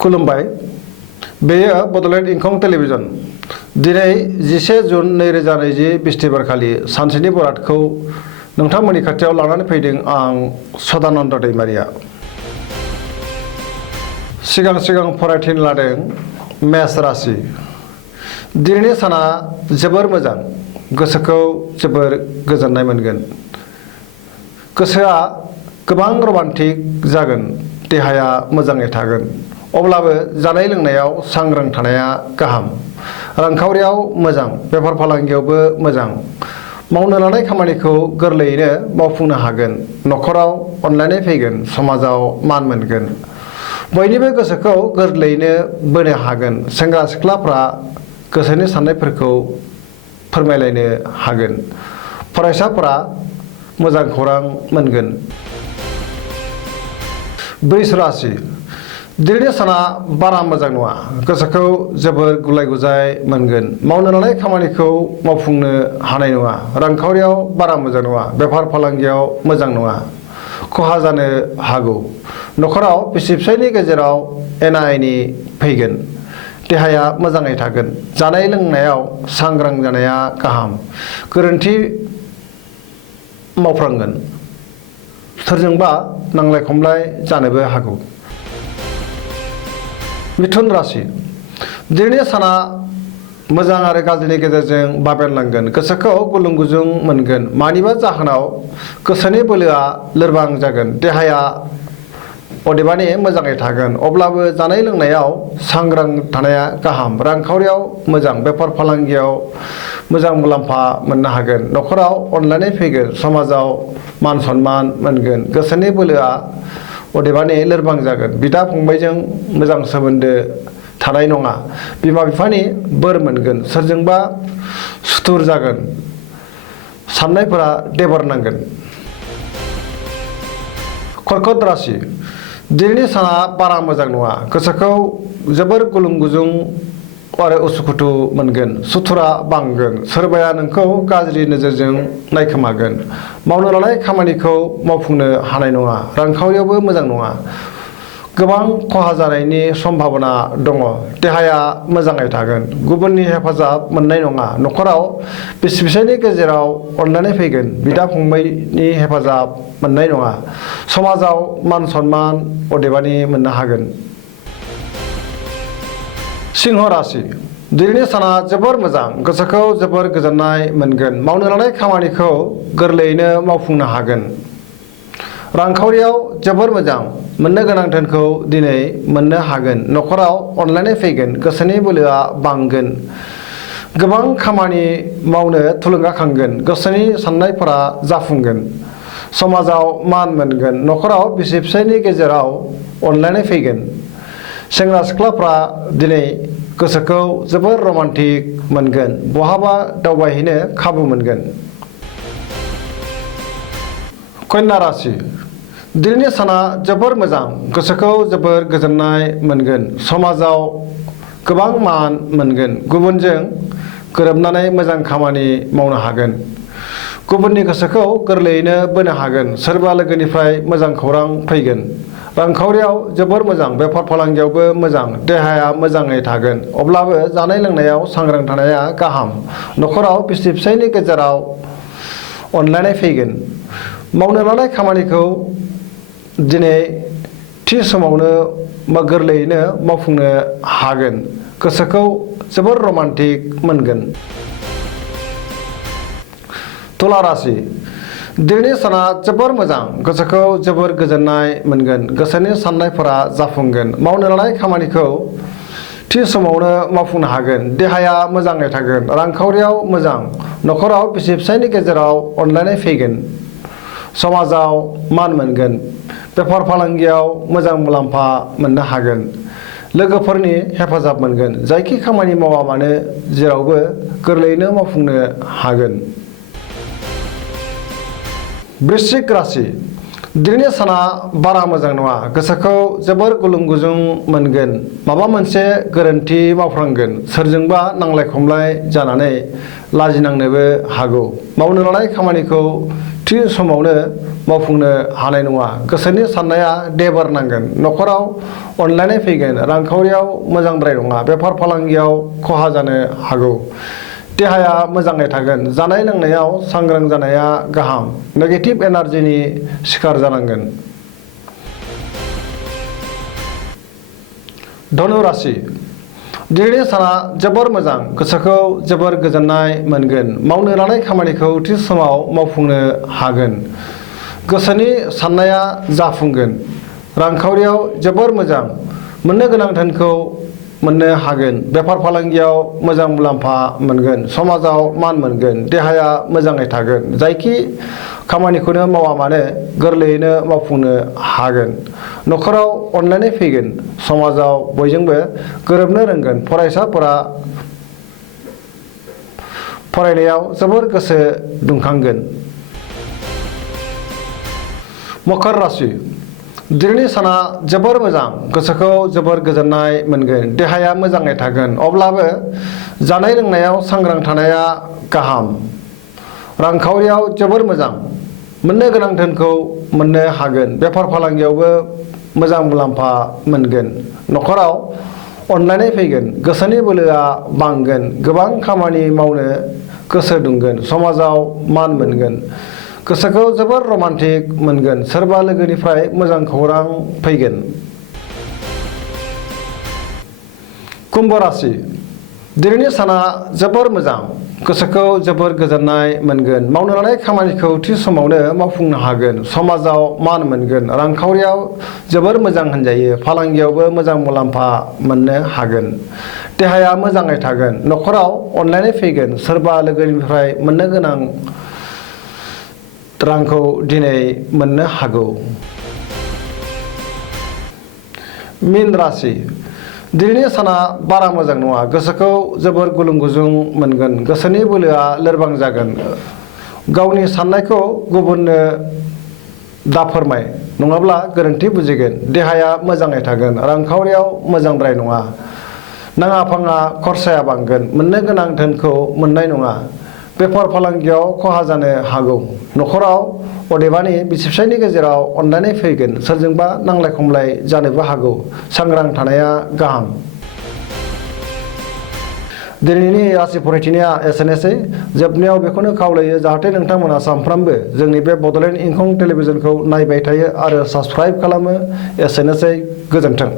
खुलुमबाय बेयो बडलेण्ड इंखं टेलिभिजन दिनै 11 जुन 2020 बिस्तिबारखालि सानसेनि बरादखौ नोंथांमोननि खाथियाव लानानै फैदों आं सदानन्द दैमारिया सिगां फरायथिनो लादों मेष राशि दिनैनि साना जोबोर मोजां गोसोखौ जोबोर गोजोननाय मोनगोन गोसोआ गोबां रमान्टिक जागोन देहाया मोजाङै थागोन अब्लाबो जानाय लोंनायाव सांग्रां थानाया गाहाम रांखावरियाव मोजां बेफार फालांगियावबो मोजां मावनो लानाय खामानिखौ गोरलैयैनो मावफुंनो हागोन नखराव अनलायनाय फैगोन समाजाव मान मोनगोन बयनिबो गोसोखौ गोरलैयैनो बोनो हागोन सेंग्रा सिख्लाफ्रा गोसोनि साननायफोरखौ फोरमायलायनो हागोन फरायसाफोरा मोजां खौरां मोनगोन वृष राशि दिनैनि साना बारा मोजां नङा गोसोखौ जोबोर गुलाय गुजाय मोनगोन मावनो लानाय खामानिखौ मावफुंनो हानाय नङा रांखावरियाव बारा मोजां नङा बेफार फालांगियाव मोजां नङा खहा जानो हागौ नखराव बिसि फिसायनि गेजेराव एना एनि फैगोन देहाया मोजाङै थागोन जानाय लोंनायाव सांग्रां जानाया गाहाम गोरोन्थि मावफ्रांगोन सोरजोंबा नांलाय खमलाय जानोबो हागौ मिथुन राशि दिनैनि साना मोजां आरो गाज्रिनि गेजेरजों बाबेनलांगोन गोसोखौ गुलुं गुजुं मोनगोन मानिबा जाहोनाव गोसोनि बोलोआ लोरबां जागोन देहाया अदेबानि मोजाङै थागोन अब्लाबो जानाय लोंनायाव सांग्रां थानाया गाहाम रांखावरियाव मोजां बेफार फालांगियाव मोजां मुलाम्फा मोननो हागोन नखराव अनलायनाय फैगोन समाजाव मान सन्मान मोनगोन गोसोनि बोलोआ अदेबानि लोरबां जागोन बिदा फंबायजों मोजां सोमोन्दो थानाय नङा बिमा बिफानि बोर मोनगोन सोरजोंबा सुथुर जागोन साननायफोरा देबर नांगोन कर्कट राशि दिनैनि साना बारा मोजां नङा गोसोखौ जोबोर गुलुं गुजुं आरो उसुखुथु मोनगोन सुथुरा बांगोन सोरबाया नोंखौ गाज्रि नोजोरजों नायखोमागोन मावनो लानाय खामानिखौ मावफुंनो हानाय नङा रांखावरियावबो मोजां नङा गोबां खहा जानायनि सम्भाबना दङ देहाया मोजाङै थागोन गुबुननि हेफाजाब मोननाय नङा नखराव बिसि फिसायनि गेजेराव अनलायनाय फैगोन बिदा फंबायनि हेफाजाब मोननाय नङा समाजाव मान सन्मान अदेबानि मोननो हागोन सिंह राशि दिनैनि साना जोबोर मोजां गोसोखौ जोबोर गोजोननाय मोनगोन मावनो लानाय खामानिखौ गोरलैयैनो मावफुंनो हागोन रांखावरियाव जोबोर मोजां मोननो गोनां धोनखौ दिनै मोननो हागोन नखराव अनलायनाय फैगोन गोसोनि बोलोआ बांगोन गोबां खामानि मावनो थुलुंगाखांगोन गोसोनि साननायफोरा जाफुंगोन समाजाव मान मोनगोन नखराव बिसि फिसायनि गेजेराव अनलायनाय फैगोन सेंग्रा सिख्लाफ्रा दिनै गोसोखौ जोबोर रमान्टिक मोनगोन बहाबा दावबायहैनो खाबु मोनगोन कन्या राशि दिनैनि साना जोबोर मोजां गोसोखौ जोबोर गोजोननाय मोनगोन समाजाव गोबां मान मोनगोन गुबुनजों गोरोबनानै मोजां खामानि मावनो हागोन गुबुननि गोसोखौ गोरलैयैनो बोनो हागोन सोरबा लोगोनिफ्राय मोजां खौरां फैगोन रांखावरियाव जोबोर मोजां बेफार फालांगियावबो मोजां देहाया मोजाङै थागोन अब्लाबो जानाय लोंनायाव सांग्रां थानाया गाहाम नखराव बिसि फिसायनि गेजेराव अनलायनाय फैगोन मावनो लानाय खामानिखौ दिनै थि समावनो गोरलैयैनो मावफुंनो हागोन गोसोखौ जोबोर रमान्टिक मोनगोन तुला राशि दिनैनि साना जोबोर मोजां गोसोखौ जोबोर गोजोननाय मोनगोन गोसोनि साननायफोरा जाफुंगोन मावनो लानाय खामानिखौ थि समावनो मावफुंनो हागोन देहाया मोजाङै थागोन रांखावरियाव मोजां नखराव बिसि फिसायनि गेजेराव अनलायनाय फैगोन समाजाव मान मोनगोन बेफार फालांगियाव मोजां मुलाम्फा मोननो हागोन लोगोफोरनि हेफाजाब मोनगोन जायखि खामानि मावा मानो जेरावबो गोरलैयैनो मावफुंनो हागोन वृश्चिक राशि दिनैनि साना बारा मोजां नङा गोसोखौ जोबोर गुलुं गुजुं मोनगोन माबा मोनसे गोरोन्थि मावफ्रांगोन सोरजोंबा नांलाय खमलाय जानानै लाजिनांनोबो हागौ मावनो लानाय खामानिखौ थि समावनो मावफुंनो हानाय नङा। गोसोनि साननाया देबार नांगोन। न'खराव अनलायनाय फैगोन। रांखावरियाव मोजांद्राय नङा। बेफार फालांगियाव खहा जानो हागौ। देहाया मोजाङै थागोन। जानाय लोंनायाव सांग्रां जानाया गाहाम। नेगेटिभ एनार्जिनि शिकार जानांगोन। धनु राशि दिनैनि साना जोबोर मोजां। गोसोखौ जोबोर गोजोननाय मोनगोन। मावनो लानाय खामानिखौ थि समाव मावफुंनो हागोन। गोसोनि साननाया जाफुंगोन। रांखावरियाव जोबोर मोजां। मोननो गोनां धोनखौ मोननो हागोन। बेफार फालांगियाव मोजां मुलाम्फा मोनगोन। समाजाव मान मोनगोन। देहाया मोजाङै थागोन। जायखि खामानिखौनो मावा मानो गोरलैयैनो मावफुंनो हागोन। न'खराव अनलायनाय फैगोन। समाजाव बयजोंबो गोरोबनो रोंगोन। फरायसाफोरा फरायनायाव जोबोर गोसो दुंखांगोन। मकर राशि दिनैनि साना जोबोर मोजां। गोसोखौ जोबोर गोजोननाय मोनगोन। देहाया मोजाङै थागोन। अब्लाबो जानाय लोंनायाव सांग्रां थानाया गाहाम। रांखावरियाव जोबोर मोजां। मोननो गोनां धोनखौ मोननो हागोन। बेफार फालांगियावबो मोजां मुलाम्फा मोनगोन। न'खराव अनलायनाय फैगोन। गोसोनि बोलोआ बांगोन। गोबां खामानि मावनो गोसो दुंगोन। समाजाव मान मोनगोन। गोसोखौ जोबोर रमान्टिक मोनगोन। सोरबा लोगोनिफ्राय मोजां खौरां फैगोन। कुम्भ राशि दिनैनि साना जोबोर मोजां। गोसोखौ जोबोर गोजोननाय मोनगोन। मावनो लानाय खामानिखौ थि समावनो मावफुंनो हागोन। समाजाव मान मोनगोन। रांखावरियाव जोबोर मोजां होनजायो। फालांगियावबो मोजां मुलाम्फा मोननो हागोन। देहाया मोजाङै थागोन। न'खराव अनलायनाय फैगोन। सोरबा लोगोनिफ्राय मोननो गोनां रांखौ दिनै मोननो हागौ। मीन राशि दिनैनि साना बारा मोजां नङा। गोसोखौ जोबोर गुलुं गुजुं मोनगोन। गोसोनि बोलोआ लोरबां जागोन। गावनि साननायखौ गुबुननो दाफोरमाय नङाब्ला गोरोन्थि बुजिगोन। देहाया मोजाङै थागोन। रांखावरियाव मोजांद्राय नङा। नाङा फाङा खरसाया बांगोन। मोननो गोनां धोनखौ मोननाय नङा। बेफार फालांगियाव खहा जानो हागौ। न'खराव अदेबानि बिसि फिसायनि गेजेराव अनलायनाय फैगोन। सोरजोंबा नांलाय खमलाय जानोबो हागौ। सांग्रां थानाया गाहाम। दिनैनि राशि फरायथिनाया एसेनोसै। जोबनायाव बेखौनो खावलायो जाहाथे नोंथांमोना सानफ्रामबो जोंनि बे बड'लेण्ड इंखं टेलिभिजनखौ नायबाय थायो आरो साबस्क्राइब खालामो। एसेनोसै। गोजोन्थों।